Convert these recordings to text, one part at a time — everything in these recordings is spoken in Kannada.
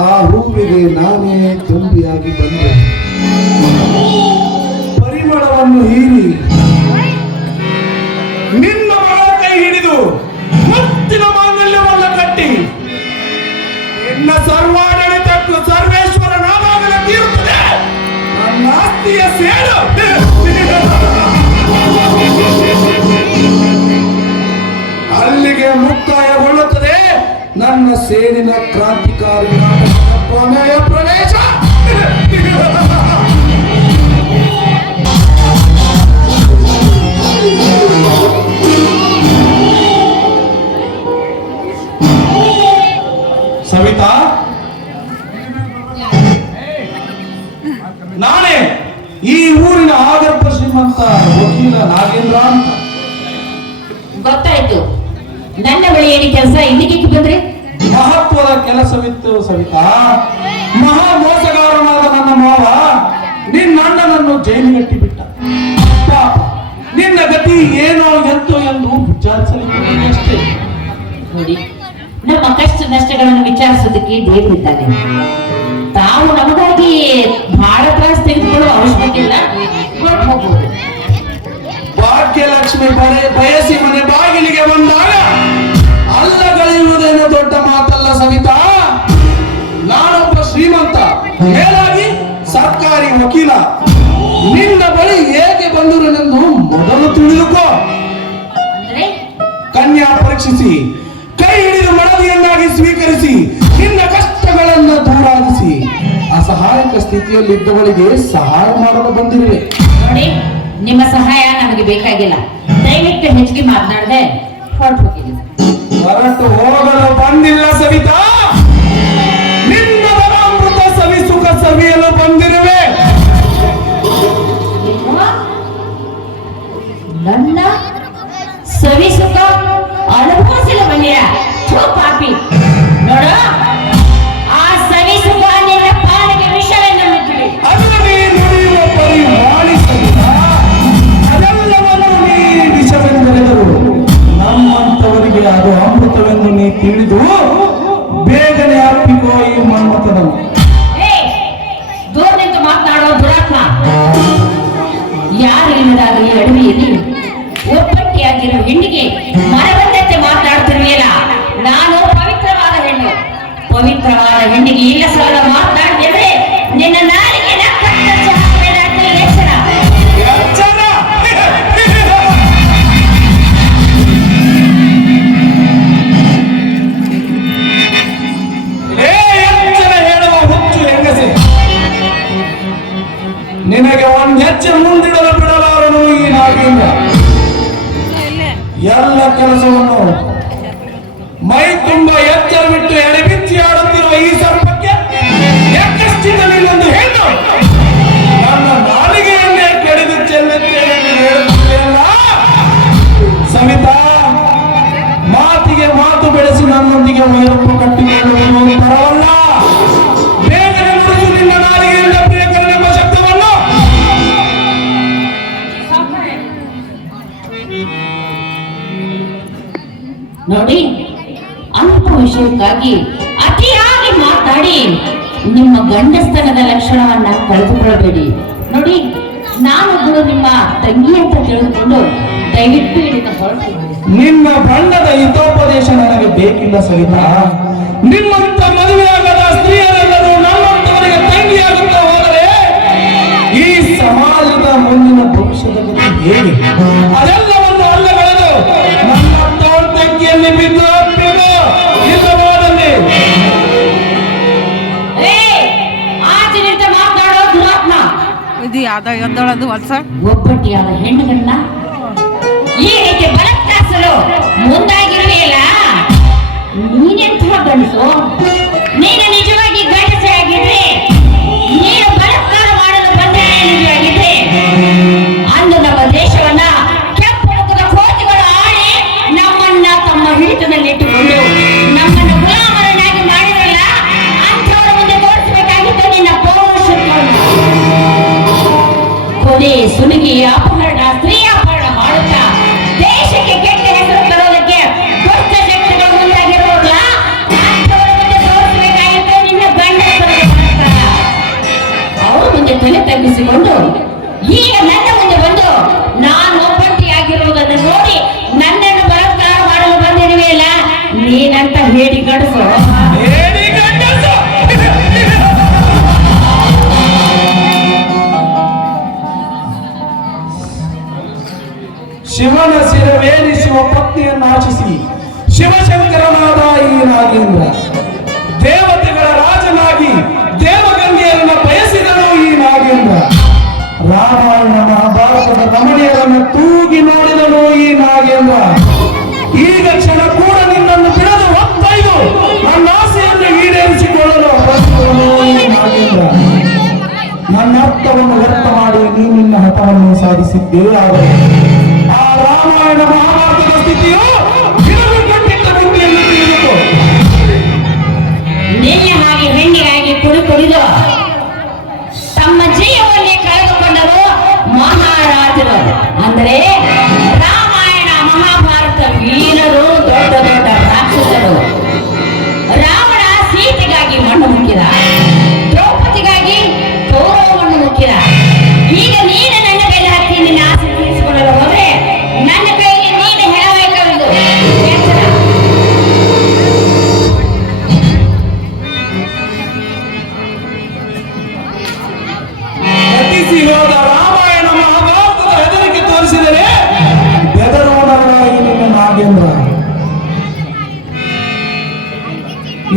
ಆ ಹೂವಿಗೆ ನಾನೇ ತುಂಬಿಯಾಗಿ ಬಂದೆ. ಪರಿಮಳವನ್ನು ಹೀರಿ ನಿನ್ನ ಮಗಳ ಕೈ ಹಿಡಿದು ಮುತ್ತಿನ ಮಾಂಗಲ್ಯವನ್ನು ಕಟ್ಟಿ ನಿನ್ನ ಸರ್ವಾಡಳಿತಕ್ಕೂ ಸರ್ವೇಶ್ವರ ನಾಮಾಗಲ ತೀರುತ್ತದೆ ನನ್ನ ಆಸ್ತಿಯ ಸೇಡು. ಅಲ್ಲಿಗೆ ಮುಕ್ತಾಯಗೊಳ್ಳುತ್ತದೆ ನನ್ನ ಸೇನಿನ ಕ್ರಾಂತಿಕಾರಿ ಕೊನೆಯ ಪ್ರವೇಶ. ಸವಿತಾ, ನಾನೇ ಈ ಊರಿನ ಆಗರ್ಭ ಶ್ರೀಮಂತ ವಕೀಲ ನಾಗೇಂದ್ರ ಅಂತ. ಗೊತ್ತಾಯ್ತು. ನನ್ನ ಬಳಿ ಏನು ಕೆಲಸ? ಇಲ್ಲಿಗೆ ಬಂದ್ರೆ ಮಹತ್ವದ ಕೆಲಸವಿತ್ತು ಸವಿತಾ. ಮಹಾ ಮೋಸಗಾರನಾದ ನನ್ನ ಮಾವ ನಿನ್ನ ಅಣ್ಣನನ್ನು ಜೈಲಿಗಟ್ಟಿ ಬಿಟ್ಟ. ಪಾಪ, ನಿನ್ನ ಗತಿ ಏನೋ ಎಂತೋ ಎಂದು ವಿಚಾರಿಸಲಿಕ್ಕೆ ಅಷ್ಟೇ. ನೋಡಿ, ನಮ್ಮ ಕಷ್ಟ ನಷ್ಟಗಳನ್ನು ವಿಚಾರಿಸೋದಕ್ಕೆ ದೇವರಿದ್ದಾನೆ. ತಾವು ನಮಗಾಗಿ ಬಹಳ ತ್ರಾಸ ತೆಗೆದುಕೊಳ್ಳುವ ಅವಶ್ಯಕತೆ ಇಲ್ಲ. ಹೋಗ್ಬೋದು. ಭಾಗ್ಯಲಕ್ಷ್ಮಿ ಬಯಸಿ ಮನೆ ಬಾಗಿಲಿಗೆ ಬಂದಾಗ ಅಲ್ಲಗಳೆಯುವುದೇನೋ ದೊಡ್ಡ ಮಾತಲ್ಲ ಸವಿತಾ. ನಾನೊಬ್ಬ ಶ್ರೀಮಂತ, ಮೇಲಾಗಿ ಸರ್ಕಾರಿ ವಕೀಲ. ನಿನ್ನ ಬಳಿ ಹೇಗೆ ಬಂದಿರುನೆಂದು ಮೊದಲು ತಿಳಿದುಕೋ. ಕನ್ಯಾ ಪರೀಕ್ಷಿಸಿ ಕೈ ಹಿಡಿದು ಮಡದಿಯನ್ನಾಗಿ ಸ್ವೀಕರಿಸಿ ನಿನ್ನ ಕಷ್ಟಗಳನ್ನು ದೂರಾಗಿಸಿ ಅಸಹಾಯಕ ಸ್ಥಿತಿಯಲ್ಲಿದ್ದವಳಿಗೆ ಸಹಾಯ ಮಾಡಲು ಬಂದಿರುವೆ. ನೋಡಿ, ನಿಮ್ಮ ಸಹಾಯ ನಮಗೆ ಬೇಕಾಗಿಲ್ಲ. ದಯವಿಟ್ಟು ಹೆಚ್ಚಿಗೆ ಮಾತನಾಡದೆ ಹೊರಟು ಹೋಗಿಲ್ಲ. ಹೊರಟು ಹೋಗಲು ಬಂದಿಲ್ಲ ಸವಿತಾ. ನಿನ್ನ ಅಮೃತ ಸವಿ ಸುಖ ಸವಿಯಲು ಬಂದಿರುವೆ. ನನ್ನ ಸವಿ ಸುಖ ಅನುಭವಿಸಲು ಬಂದಿರ ಪಾಪಿ. ನೋಡ, ಆ ಸವಿ ಸುಖ ನಿನ್ನ ಪಾಲಿಗೆ ವಿಷವೆಂದು ಮಿತ್ತಿದೆ. ಅದನ್ನು ನೀ ನುಡಿಯುವ ಪರಿಮಾಣಿ ಸವಿತಾ. ಅದೆಲ್ಲವನ್ನು ನೀ ವಿಷವೆಂದೆಳೆದರು ನಮ್ಮಂತವರಿಗೆ ಅದು ಅಮೃತವೆಂದು ನೀ ತಿಳಿದು ಬೇಗನೆ ಅಪ್ಪಿಕೋ ಈ ಮನ್ಮಥನನ್ನು. ದೂರ ನಿಂತು ಮಾತನಾಡುವ ದುರಾತ್ಮ. ಯಾರು ಇಲ್ಲದಾಗ ಈ ಅಡವಿಯಲ್ಲಿ ಒಬ್ಬಟ್ಟಿಯಾಗಿರುವ ಹೆಣ್ಣಿಗೆ ಮರವಂತೆ ಮಾತನಾಡ್ತಿರುವೆಯಲ್ಲ. ನಾನು ಪವಿತ್ರವಾದ ಹೆಣ್ಣು. ಪವಿತ್ರವಾದ ಹೆಣ್ಣಿಗೆ ಇಲ್ಲ ಸಲ ಮಾತನಾಡಿದ್ರೆ ನಿನ್ನ ನಾಲಿಗೆ ಹೇಳುವ ಹುಚ್ಚು ಹೆಂಗಸೆ. ನಿನಗೆ ಒಂದು ಹೆಜ್ಜೆ ಮುಂದಿಡಲು ಬಿಡಲಾರನು ಈ ನಾಗೇಂದ್ರ. ಎಲ್ಲ ಕೆಲಸವನ್ನು ಮೈ ತುಂಬ ಎಚ್ಚರವಿಟ್ಟು ಎಡೆಬಿಚ್ಚಿ ಆಡುತ್ತಿರುವ ಈ ಸರ್ಪಕ್ಕೆ ಯಾಕಷ್ಟಿನಲ್ಲಿಲ್ಲೊಂದು ಹೆಣ್ಣು ನನ್ನ ನಾಲಿಗೆಯನ್ನೇ ಕೆಡಿದು ಚೆಲ್ಲುತ್ತೇನೆ ಹೇಳುತ್ತಿದೆಯಲ್ಲ ಸವಿತಾ. ಮಾತಿಗೆ ಮಾತು ಬೆಳೆಸಿ ನನ್ನೊಂದಿಗೆ ವೈರತ್ವ ಕಟ್ಟಿಕೊಳ್ಳುವುದು ತರವಲ್ಲ. ಬೇಗನೆ ನುಡಿದು ನಿನ್ನ ನಾಲಿಗೆಯಿಂದ ಪ್ರಿಯಕರನೆಂಬ ಶಬ್ದವನ್ನು. ನೋಡಿ, ಅಲ್ಪ ವಿಷಯಕ್ಕಾಗಿ ಅತಿಯಾಗಿ ಮಾತಾಡಿ ನಿಮ್ಮ ಗಂಡಸ್ತನದ ಲಕ್ಷಣವನ್ನ ಕಳೆದುಕೊಳ್ಳಬೇಡಿ. ನೋಡಿ, ನಾನೊಬ್ಬಳು ನಿಮ್ಮ ತಂಗಿ ಅಂತ ತಿಳಿದುಕೊಂಡು ದಯವಿಟ್ಟು ಇಲ್ಲಿಂದ ಹೊರಟು. ನಿಮ್ಮ ಬಣ್ಣದ ಹಿತೋಪದೇಶ ನನಗೆ ಬೇಕಿಲ್ಲ ಸವಿತಾ. ನಿಮ್ಮಂತ ಮದುವೆಯಾಗದ ಸ್ತ್ರೀಯರೆಲ್ಲರೂ ನಮ್ಮಂತವರಿಗೆ ತಂಗಿಯಾಗುತ್ತಾ ಹೋದರೆ ಈ ಸಮಾಜದ ಮುಂದಿನ ಭವಿಷ್ಯದ ಗತಿ ಹೇಗೆ? ಅದೆಲ್ಲವನ್ನು ಅಲ್ಲಗಳೆದು ನನ್ನ ತಂಗಿಯಲ್ಲಿ ಬಿದ್ದು ಅಪ್ಪಿದು ಇಲ್ಲವಾದಲ್ಲಿ ಮಾತನಾಡೋ ದುರಾತ್ಮ. ಇದು ಯಾವ್ದೊಳದು ಹೊಸ ಒಬ್ಬಟ್ಟಿಯಾದ ಹೆಣ್ಣುಗಳನ್ನ ಈ ರೀತಿ ಬಲತ್ಕಾರಿಸಲು ಮುಂದಾಗಿರುವೆಯಲ್ಲ. ನೀನೆಂಥ ಗಂಡಸು? ನೀನು ನಿಜವಾಗಿ ಗಂಡಸೆ ಆಗಿದ್ರೆ, ನೀನು ಬಲತ್ಕಾರ ಮಾಡಲು ಬಂದರೆ ನಿಜವಾಗಿದ್ರೆ ಅಂದು ನಮ್ಮ ದೇಶವನ್ನ ಕೆಂಪುಣಕದ ಕೋತಿಗಳು ಆಳಿ ನಮ್ಮನ್ನ ತಮ್ಮ ಹಿಡಿತದಲ್ಲಿಟ್ಟುಕೊಂಡು ನಮ್ಮನ್ನು ಗುಲಾಮರನ್ನಾಗಿ ಮಾಡಿರಲ್ಲ. ಅಂಥವರ ಮುಂದೆ ತೋರಿಸಬೇಕಾಗಿತ್ತು ನಿನ್ನ ಪೌರುಷತ್ವವನ್ನು. ಕೊಲೆ, ಸುಲಿಗೆ, ಅಪಹರಣ, ಸ್ತ್ರೀ ಅಪಹರಣ ಮಾಡುತ್ತಾ ದೇಶಕ್ಕೆ ಕೆಟ್ಟ ಹೆಸರು ತರೋದಕ್ಕೆ ದುಷ್ಟ ಶಕ್ತಿಗಳು ಮುಂದಾಗಿರೋಲ್ಲ. ಅಂಥವರ ಮುಂದೆ ತೋರಿಸಬೇಕಾಗಿತ್ತು ನೀನಂತ ಹೇಳಿ ಗಡಸು ಹೇಳಿ ಗಂಡಸು. ಶಿವನ ಶಿರವೇರಿಸುವ ಪತ್ನಿಯನ್ನು ಆಶಿಸಿ ಶಿವಶಂಕರನಾದ ಈ ನಾಗೇಂದ್ರ ದೇವತೆಗಳ ರಾಜನಾಗಿ ದೇವಗಂಗೆಯರನ್ನ ಬಯಸಿದನು ಈ ನಾಗೇಂದ್ರ. ರಾಮಾಯಣ ಮಹಾಭಾರತದ ರಮಣೀಯರನ್ನು ತೂಗಿ ನೋಡಿದನು ಈ ನಾಗೇಂದ್ರ. ಈಗ ಕ್ಷಣ ಕೂಡ ನಿನ್ನನ್ನು ಬಿಡಲು ಒತ್ತೈದು ನನ್ನ ಆಸೆಯನ್ನು ಈಡೇರಿಸಿಕೊಳ್ಳಲು ಹೊರಟಿರುವನು ಈ ನಾಗೇಂದ್ರ. ನನ್ನ ಅರ್ಥವನ್ನು ವ್ಯರ್ಥ ಮಾಡಿ ನೀ ನಿನ್ನ ಹಠವನ್ನು ಸಾಧಿಸಿದ್ದೇ. ಆದರೆ ಆ ರಾಮಾಯಣ ಮಹಾಭಾರತದ ಸ್ಥಿತಿಯು ಕೊಟ್ಟಿದ್ದ ಬುದ್ಧಿಯನ್ನು ತಿಳಿಯಿತು. ನಿನ್ನೆ ಹಾಗೆ ಹೆಣ್ಣಿಗಾಗಿ ಕುಡಿದು ತಮ್ಮ ಜೀವವನ್ನೇ ಕಳೆದುಕೊಂಡರು ಮಹಾರಾಜರು. ಅಂದರೆ ರಾಮಾಯಣ ಮಹಾಭಾರತ ವೀರರು, ದೊಡ್ಡ ದೊಡ್ಡ ರಾಕ್ಷಸರು. ರಾವಣ ಸೀತೆಗಾಗಿ ಮಣ್ಣು ಮುಕ್ಕಿದ, ದ್ರೌಪದಿಗಾಗಿ ಕೌರವ ಮಣ್ಣು ಮುಕ್ಕಿದ. ಈಗ ನೀನು ನನ್ನ ಕೈಲಿ ಹತ್ತಿ ನಿನ್ನ ಆಸೆ ತೀರಿಸಿಕೊಳ್ಳಲು ಹೋದ್ರೆ ನನ್ನ ಕೈಯಲ್ಲಿ ನೀನು ಹೇಳಬೇಕಾಗುವುದು ಎಚ್ಚರ. ನಟಿಸಿ ಹೋದ ರಾಮಾಯಣ ಮಹಾಭಾರತದ ಹೆದರಿಕೆ ತೋರಿಸಿದರೆ ಬೆದರುವವನಾಗಿ ನಿನ್ನ ನಾಗೇಂದ್ರ.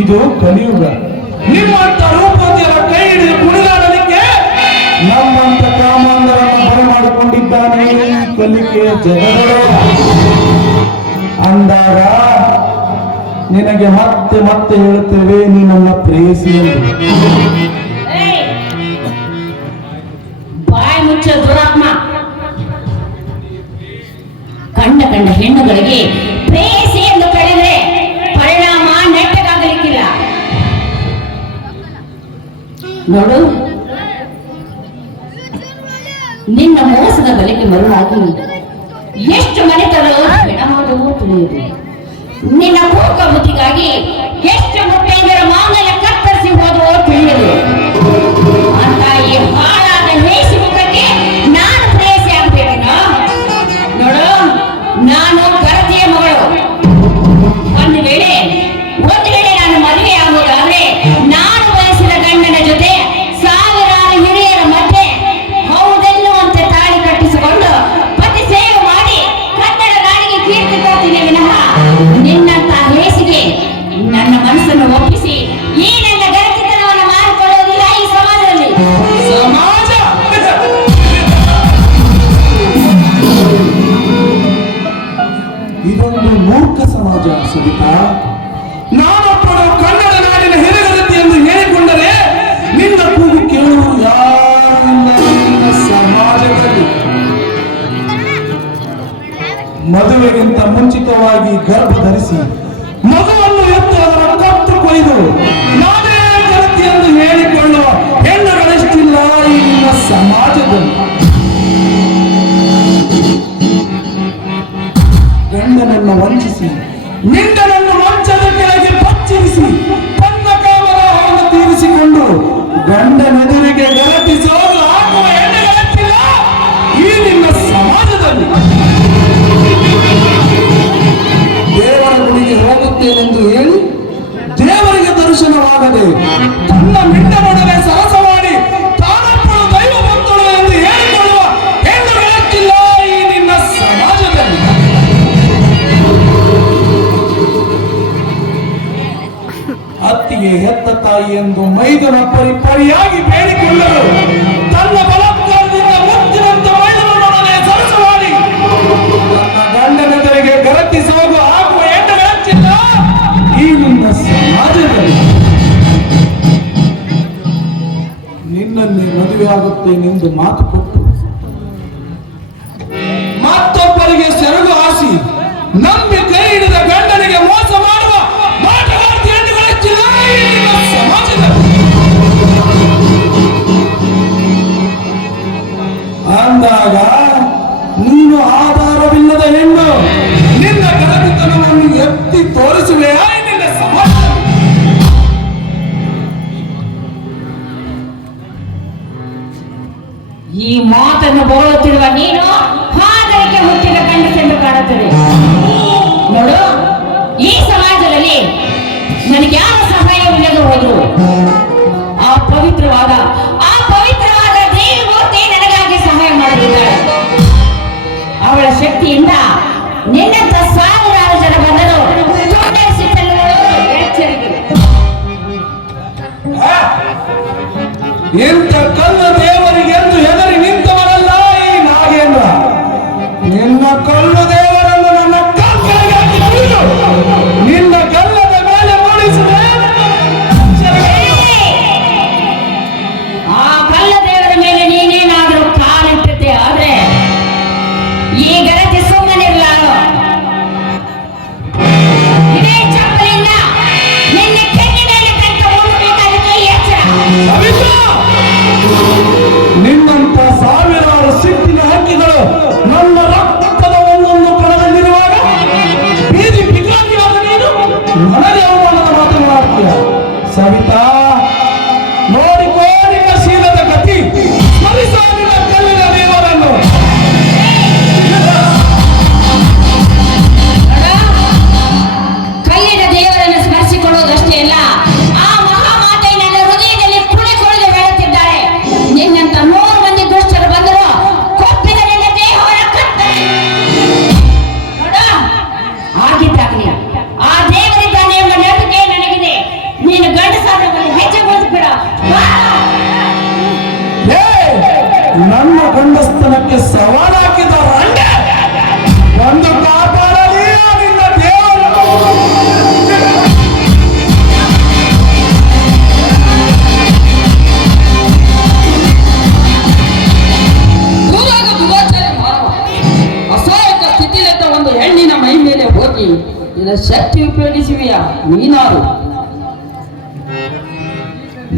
ಇದು ಕಲಿಯುಗ. ನಿಮ್ಮಂತ ರೂಪವತಿಯರ ಕೈ ಹಿಡಿದು ಕುಣಿದಾಡಲಿಕ್ಕೆ ನಮ್ಮಂತ ಕಾಮಾಂಧರನ್ನು ಬರಮಾಡಿಕೊಂಡಿದ್ದಾನೆ ಈ ಕಲಿಕೆ ಜಗದೊಡೆ. ಅಂದಾಗ ನಿನಗೆ ಮತ್ತೆ ಮತ್ತೆ ಹೇಳುತ್ತೇವೆ, ನೀ ನನ್ನ ಪ್ರೇಯಸಿ ಎಂದು. ಬಾಯಿ ಮುಚ್ಚ ದುರಾತ್ಮ. ಕಂಡ ಹೆಣ್ಣುಗಳಿಗೆ ಪ್ರೇಯಸಿ ಎಂದು ಕರೆದರೆ ಪರಿಣಾಮ ನೆಟ್ಟಗಾಗಲಿಕ್ಕಿಲ್ಲ. ನೋಡು, ನಿನ್ನ ಮೋಸದ ಬಲೆಗೆ ಮರುಳಾಗಿ ಎಷ್ಟು ಮನೆತನಗಳು ಹೆಣಮಾಡುವು ತಿಳಿಯುವುದು. ನಿನ್ನ ಮೂರ್ಖ ಬುದ್ಧಿಗಾಗಿ ಎಷ್ಟು ಮುತ್ತೈದರ ಮಾಂಗಲ್ಯ ಕತ್ತರಿಸಿ ಹೋದವೋ ತಿಳಿಯದು. ಅಂತ ಈ ಹಾಳಾದ ಹೇಸಿ ಮುಖಕ್ಕೆ ನಾನು ಪ್ರೇಯಸಿ ಆಗಬೇಕೇನೋ? ನೋಡು, ನಾನು ಗರತಿಯ ಮಗಳು. ಒಂದು ವೇಳೆ ನಾನು ಮದುವೆ ಆಗುವುದಾದ್ರೆ ನಾನು ಬಯಸಿದ ಗಂಡನ ಜೊತೆ ಸಾವಿರಾರು ಹಿರಿಯರ ಮಧ್ಯೆ ಹೌದೆನ್ನುವಂತೆ ತಾಳಿ ಕಟ್ಟಿಸಿಕೊಂಡು ಪತಿ ಸೇವೆ ಮಾಡಿ ಕನ್ನಡ ನಾಡಿಗೆ ಕೀರ್ತಿ ತರ್ತೀನಿ ವಿನಃ ನಿನ್ನಂತ ಹೇಸಿಗೆ ನನ್ನ ಮನಸ್ಸನ್ನು ಒಪ್ಪಿಸಿ ಈ ನನ್ನ ಗರತಿತನವನ್ನು ಮಾಡಿಕೊಳ್ಳುವುದಿಲ್ಲ ಈ ಸಮಾಜದಲ್ಲಿ. ಸಮಾಜ ಇದೊಂದು ಮೂರ್ಖ ಸಮಾಜ ಸುನೀತಾ. ನಾನೊಬ್ಬಳು ಕನ್ನಡ ನಾಡಿನ ಹಿರಿಗರತಿ ಎಂದು ಹೇಳಿಕೊಂಡರೆ ನಿನ್ನ ಕೂಗು ಕೇಳುವುದು ಯಾರಿಲ್ಲ ನಿನ್ನ ಸಮಾಜದಲ್ಲಿ. ಮದುವೆಗಿಂತ ಮುಂಚಿತವಾಗಿ ಗರ್ಭ ಧರಿಸಿ ಮಗುವನ್ನು ಎತ್ತು ಅದರ ಕತ್ತು ಕೊಯ್ದು ನಾನೇ ಗರತಿ ಎಂದು ಹೇಳಿಕೊಳ್ಳುವ ಹೆಣ್ಣುಗಳೆಷ್ಟಿಲ್ಲ ಈ ನಿನ್ನ ಸಮಾಜದಲ್ಲಿ. ಗಂಡನನ್ನು ವಂಚಿಸಿ ನಿಂಡನನ್ನು ಮಂಚದ ಕೆಳಗೆ ಬಚ್ಚಿರಿಸಿ ತನ್ನ ಕಾಮದ ಹೋಗಿ ತೀರಿಸಿಕೊಂಡು ಗಂಡನೆದುರಿಗೆ ಗಲತಿಸೋದು ಹಾಕುವ ಹೆಣ್ಣುಗಳೆಷ್ಟಿಲ್ಲ ಈ ನಿನ್ನ ಸಮಾಜದಲ್ಲಿ. ದೇವರ ಗುಡಿಗೆ ಹೋಗುತ್ತೇನೆಂದು ಹೇಳಿ ದೇವರಿಗೆ ದರ್ಶನವಾಗದೆ ತನ್ನ ಮಿಂಡನೊಡನೆ ಸರಸ ಮಾಡಿ ತಾನೊಬ್ಬಳು ದೈವ ಭಕ್ತಳು ಎಂದು ಹೇಳಿಕೊಳ್ಳುವ ಹೆಣ್ಣುಗಳೆಷ್ಟಿಲ್ಲ ಈ ನಿನ್ನ ಸಮಾಜದಲ್ಲಿ. ಅತ್ತಿಗೆ ಹೆತ್ತ ತಾಯಿ ಎಂದು ಮೈದನ ಪರಿಯಾಗಿ ಬೇಡಿಕೊಂಡರು ತನ್ನ ಬಲಾತ್ಕಾರದಿಂದ ಮುತ್ತಿನಂತ ಮೈದನೊಡನೆ ಸರಸ ಮಾಡಿ ತನ್ನ ಗಂಡನೆದುರಿಗೆ ಗರತಿಸೋದು ಆಗುವ ಹೆಣ್ಣುಗಳೆಷ್ಟಿಲ್ಲ ಈ ನಿನ್ನ ಸಮಾಜದಲ್ಲಿ. ನಿನ್ನನ್ನೇ ಮದುವೆ ಆಗುತ್ತೇನೆಂದು ಮಾತು ಕೊಟ್ಟು ಮತ್ತೊಬ್ಬರಿಗೆ ಸೆರಗು ಹಾಸಿ ನಂಬಿ ಕೈ ಹಿಡಿದ ಗಂಡನಿಗೆ ಮೋಸ ಮಾಡುವ ಮಾಟಗಾರ್ತಿ ಹೆಣ್ಣುಗಳೆಷ್ಟಿಲ್ಲ ಈ ನಿನ್ನ ಸಮಾಜದಲ್ಲಿ. ಅಂದಾಗ ನೀನು ಆಧಾರವಿಲ್ಲದ ಹೆಣ್ಣು ನಿನ್ನ ಗರತಿತನವನ್ನು ಎತ್ತಿ ತೋರಿಸುವೆಯಾ ಈ ನಿನ್ನ ಸಮಾಜ? ಈ ಮಾತನ್ನು ಬೋಳುತ್ತಿರುವ ನೀನು ಹಾದರಿಗೆ ಹುಟ್ಟಿದ ಗಂಡಸೆಂದು ಕಾಣುತ್ತದೆ. ನೋಡು, ಈ ಸಮಾಜದಲ್ಲಿ ನನಗೆ ಯಾವ ಸಹಾಯವಿಲ್ಲದೆ ಹೋದ್ರು ಆ ಪವಿತ್ರವಾದ ದೇವಿ ಮೂರ್ತಿ ನನಗಾಗಿ ಸಹಾಯ ಮಾಡುತ್ತಿದ್ದಾಳೆ. ಅವಳ ಶಕ್ತಿಯಿಂದ ನಿನ್ನಂತ ಸಾವಿರಾರು ಜನ ಬಂದರು ಎಚ್ಚರಿಕೆ. ಇಂಥ ಕಲ್ಲ ದೇವರಿಗೆ ಎಂದು ಹೆದರಿ ನಿಂತವರಲ್ಲ ಈ ನಾಗೇಂದ್ರ. ನಿನ್ನ ಕಲ್ಲು ದೇವರನ್ನು ನನ್ನ ಕಾಲ್ಕೆಳಗೆ ಹಾಕಿ ತುಳಿದು ನಿನ್ನ ಗಲ್ಲದ ಮೇಲೆ ಮೂಡಿಸಿದೆ. ಆ ಕಲ್ಲ ದೇವರ ಮೇಲೆ ನೀನೇನಾದರೂ ಕಾಲಿಟ್ಟಿದ್ದೆ ಆದ್ರೆ ಈ ಗರತಿ ಸುಮ್ಮನಿರಲಾರು. ಇದೇ ಚಪ್ಪಲಿಂದ ನಿನ್ನ ಕೆನ್ನಿನಲ್ಲಿ ಕಟ್ಟ ಹೋಗಬೇಕಾಗಿದೆ ಎಚ್ಚರ. ನಿನ್ನಂತ ಸಾವಿರಾರು ಸಿಟ್ಟಿನ ಹಕ್ಕಿಗಳು ನನ್ನ ರಕ್ತದ ಒಂದೊಂದು ಕಣದಲ್ಲಿರುವಾಗ ಬೀದಿ ಪಿಕಾರಿಯಾದ ನೀನು ನನಗೆ ಅವಮಾನದ ಮಾತನಾಡ್ತೀಯ. ಸವಿತಾ, ನೋಡಿಕೋ ನಿನ್ನ ಶೀಲದ ಗತಿ. ಸ್ಮರಿಸೋ ನಿನ್ನ ಕಲ್ಲಿನ ದೇವರನ್ನು. ಕಲ್ಲಿನ ದೇವರನ್ನು ಸ್ಮರಿಸಿಕೊಳ್ಳುವುದಷ್ಟೇ ಅಲ್ಲ, ಆ ಮಹಾಮಾತೆ ನನ್ನ ಹೃದಯದಲ್ಲಿ ಕುಳಿತುಕೊಳ್ಳಲು ಹೇಳುತ್ತಿದ್ದಾಳೆ. ನಿನ್ನಂತ 100 ಮಂದಿ ದುಷ್ಟರು ಬಂದರು ಕೊಪ್ಪಿದ ನಿನ್ನ ದೇಹವನ್ನು ನೋಡ ಆಗಿದ್ದಾಗಲಿ ಆ ದೇವರಿದ್ದಾನೆ ಎಂಬ ನಂಬಿಕೆ ನನಗಿದೆ. ನೀನು ಗಂಡಸಾದ ಮೇಲೆ ಹೆಜ್ಜೆ ಬಿಡ. ನನ್ನ ಗಂಡಸ್ತನಕ್ಕೆ ಸವಾಲು ಹಾಕಿದ ರಂಡೆ ಒಂದು ಕಾಪಾಡಲಿ ನಿನ್ನ ದೇವರು. ದೂರಾಗ ದುರಾಚಾರ ಮಾನವ ಅಸಹಾಯಕ ಸ್ಥಿತಿಯಲ್ಲಿದ್ದ ಒಂದು ಹೆಣ್ಣಿನ ಮೈ ಮೇಲೆ ಹೋಗಿ ನಿನ್ನ ಶಕ್ತಿ ಉಪಯೋಗಿಸುವಿಯಾ? ನೀನಾರು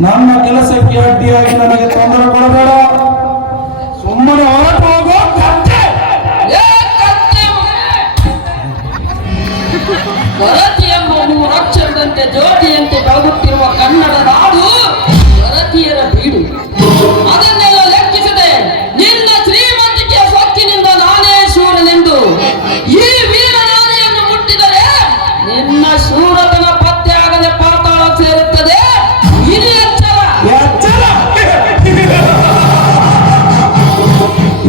ನನ್ನ ಕೆಲಸಕ್ಕೆ ಅಡ್ಡಿಯಾಗಿ ನನಗೆ ತೊಂದರೆ ಕೊಡಬೇಡ. ಸುಮ್ಮನೆ ಹೊರಟು ಹೋಗೋ ಕತ್ತೆ. ಗರತಿ ಎಂಬ 3 ಅಕ್ಷರದಂತೆ ಜ್ಯೋತಿಯಂತೆ ಬೆಳಗುತ್ತಿರುವ ಕನ್ನಡ ನಾಡು ಗರತಿಯರ ಬೀಡು. ಅದನ್ನೆಲ್ಲ ಲೆಕ್ಕಿಸದೆ ನಿನ್ನ ಶ್ರೀಮಂತಿಕೆಯ ಸೊಕ್ಕಿನಿಂದ ನಾನೇ ಶೂರನೆಂದು ಈ ವೀರನಾರಿಯನ್ನು ಮುಟ್ಟಿದರೆ ನಿನ್ನ ಶೂರತನ ಪತ್ತೆ ಆಗದೆ ಪಾತಾಳ ಸೇರುತ್ತದೆ. ಇದು ಎಚ್ಚರ. ಎಚ್ಚರ.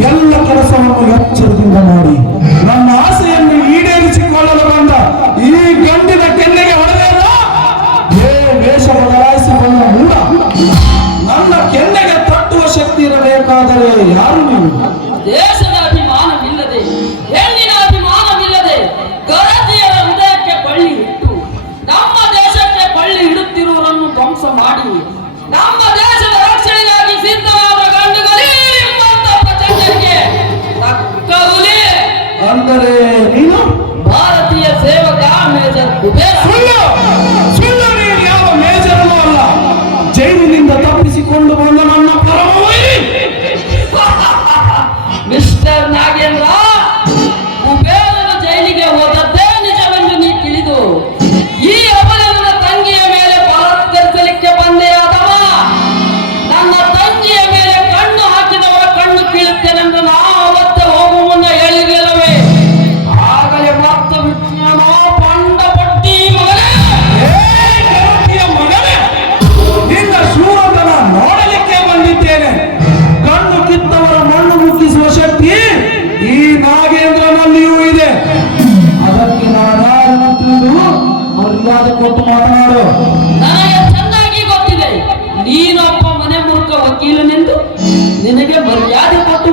ಎಲ್ಲ ಕೆಲಸವನ್ನು ಎಚ್ಚರದಿಂದ ಮಾಡಿ ನನ್ನ ಆಸೆಯನ್ನು ಈಡೇರಿಸಿಕೊಳ್ಳಲು ಬಂದ ಈ ಗಂಡಿನ ಕೆನ್ನೆಗೆ ಹೊಡೆದಲ್ಲ. ವೇಷ ಬದಲಾಯಿಸಿಕೊಳ್ಳುವ ಮೂಡ. ನನ್ನ ಕೆನ್ನೆಗೆ ತಟ್ಟುವ ಶಕ್ತಿ ಇರಬೇಕಾದರೆ ಯಾರು ನೀವು? ದೇಶದ ಅಭಿಮಾನವಿಲ್ಲದೆ, ಹೆಣ್ಣಿನ ಅಭಿಮಾನವಿಲ್ಲದೆ ಗರತಿಯರ ಹೃದಯಕ್ಕೆ ಬಳ್ಳಿ ಇಟ್ಟು ನಮ್ಮ ದೇಶಕ್ಕೆ ಬಳ್ಳಿ ಇಡುತ್ತಿರುವವರನ್ನು ಧ್ವಂಸ ಮಾಡಿ ನಮ್ಮ ದೇಶದ ರಕ್ಷಣೆಗಾಗಿ ಸಿದ್ಧವಾದ ಗಂಡುಗಳೇ ನಿಮ್ಮಂತ ಪ್ರಚಂಡರಿಗೆ ತಕ್ಕ ಹುಲಿ. ಅಂದರೆ ನೀನು ಭಾರತೀಯ ಸೇವಕ ಮೇಜರ್ ಕುಬೇರ. ಸುಳ್ಳು ನೀನು ಯಾವ ಮೇಜರನೂ ಅಲ್ಲ. ಜೈಲಿನಿಂದ ತಪ್ಪಿಸಿಕೊಂಡು ಬಂದ ನನ್ನ ಪರಮ ವೈರಿ. ಮಿಸ್ಟರ್ ನಾಗೇಂದ್ರ, ಕುಬೇರನ ಜೈಲಿಗೆ ಹೋದದ್ದೇ ನಿಜವೆಂದು ನೀ ತಿಳಿದು ಈ ಅಬಲನ ತಂಗಿಯ ಮೇಲೆ ಬಲತ್ಕರಿಸಲಿಕ್ಕೆ ಬಂದೆಯಾದವ. ನನ್ನ ತಂಗಿಯ ಮೇಲೆ ಕಣ್ಣು ಹಾಕಿದವರ ಕಣ್ಣು ಕೀಳುತ್ತೇನೆಂದು ನಾವು ಅವತ್ತೇ ಹೋಗುವ ಮುನ್ನ ಹೇಳಿರಲಿಲ್ಲವೇ? ಆಗಲೇ ಮತ್ತ ವಿಜ್ಞಾನ ಪಂಡ ಪಟ್ಟಿ ಮಗನೇ. ಮಗನೇ, ನಿನ್ನ ಶೂರತನ ನೋಡಲಿಕ್ಕೆ ಬಂದಿದ್ದೇನೆ. ಕಣ್ಣು ಕಿತ್ತವರ ಮಣ್ಣು ಮುಕ್ಕಿಸುವ ಶಕ್ತಿ ಈ ನಾಗೇಂದ್ರನಲ್ಲಿಯೂ ಇದೆ. ಅದಕ್ಕೆ ನಾನು ತಿಳಿದು ಮರ್ಯಾದೆ ಕೊಟ್ಟು ಮಾತನಾಡು. ನನಗೆ ಚೆನ್ನಾಗಿ ಗೊತ್ತಿದೆ ನೀನೊಬ್ಬ ಮನೆ ಮುರುಕ ವಕೀಲನೆಂದು. ನಿನಗೆ ಮರ್ಯಾದೆ ಕೊಟ್ಟು